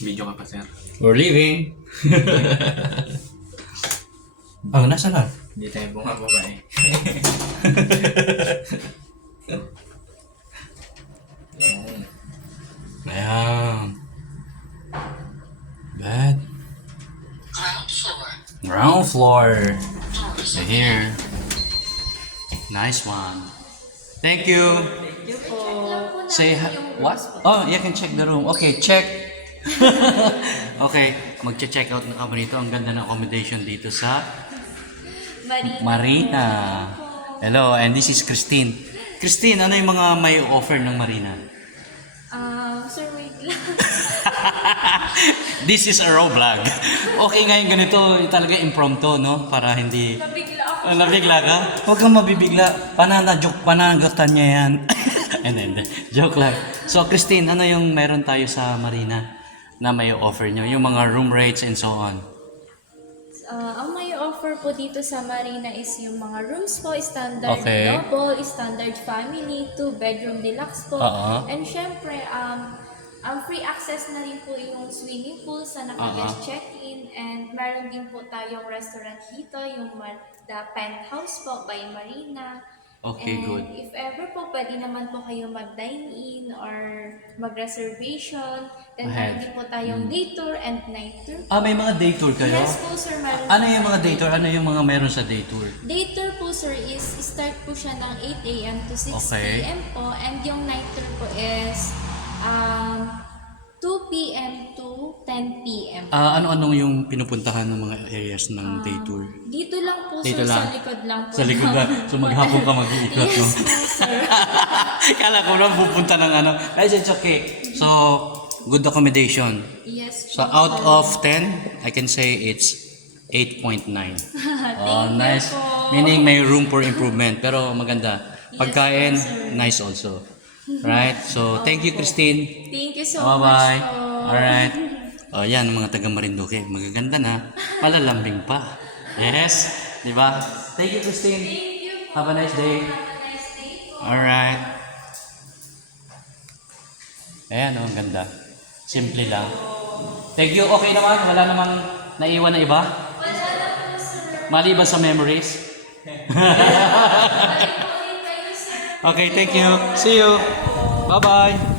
Video ka pa, sir. We're leaving. Oh, nasa na? Hindi tayo bumababa eh. Ayan. Bed. Ground floor. So here. Nice one. Thank you. Thank you po. Say what? Oh, you can check the room. Okay, check. Okay, magche-check out na kami dito. Ang ganda ng accommodation dito sa Marina. Hello, and this is Christine. Christine, ano yung mga may offer ng Marina? Sir, wait lang. This is a raw vlog. Okay, ngayon ganito, talaga impromptu, no? Para hindi... Nabigla ako. Nabigla ka? Huwag kang mabibigla. Pananagutan niya yan. Hindi. Joke lang. So, Christine, ano yung meron tayo sa Marina na may offer nyo? Yung mga room rates and so on. Ang may offer po dito sa Marina is yung mga rooms po, standard Okay. double, standard family, 2-bedroom deluxe po. Oo. And syempre, free access na rin po yung swimming pool sa naka-guest check-in. And meron din po tayong restaurant dito, yung The Penthouse po by Marina. Okay, And good. if ever po, pwede naman po kayo mag-dine-in or mag-reservation. Then meron Ahead. din po tayong day tour and night tour. May mga day tour kayo? Yes po sir, meron Ano po yung mga tayo. day tour? Ano yung mga meron sa day tour? Day tour po sir is start po siya ng 8 a.m. to 6 Okay. p.m. po. And yung night tour po is 2 p.m. to 10 p.m. Ano-ano yung pinupuntahan ng mga areas ng day tour? Dito lang po Dito sir, lang? sa likod lang po. Sa likod na. So maghapon ka mag-iikot, no? Yes po sir. Kala ko lang pupunta ng ano. Guys, it's okay. So, good accommodation. Yes So, po. out sir. of 10, I can say it's 8.9. Oh, Thank nice. you po. Meaning may room for improvement. Pero maganda. Pagkain, Yes, sir. nice also. Right? So, thank you, Christine. Thank you so Bye-bye. much po. Alright. Oh, yan, ang mga taga Marinduque. Magaganda na. Malalambing pa. Yes? Di ba? Thank you, Christine. Thank you po. Have a nice day. Have a nice day po. Alright. Ayan, oh, ang ganda. Simple lang. Thank you. Okay naman. Wala namang naiwan na iba? Wala na po sir. Maliban sa memories? Balik po ulit kayo sir. Okay, thank you. See you. Bye-bye.